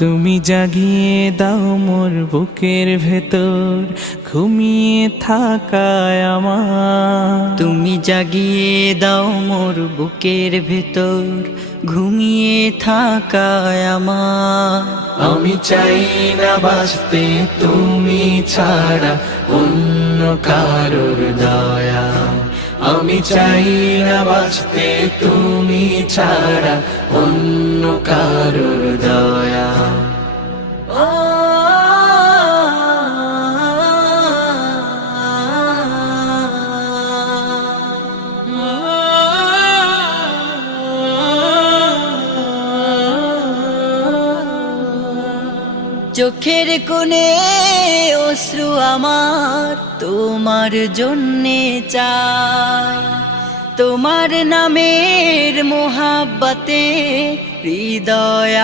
তুমি জাগিয়ে দাও মোর বুকের ভেতর ঘুমিয়ে থাকায় আমার। তুমি জাগিয়ে দাও মোর বুকের ভেতর ঘুমিয়ে থাকায় আমার। আমি চাই না বাঁচতে তুমি ছাড়া অন্য কারোর দয়া। আমি চাই না বাঁচতে তুমি ছাড়া অন্য কারোর দয়া। চোখের কোণে অশ্রু আমার তোমার জন্যে চাই, তোমার নামের মোহাব্বতে হৃদয়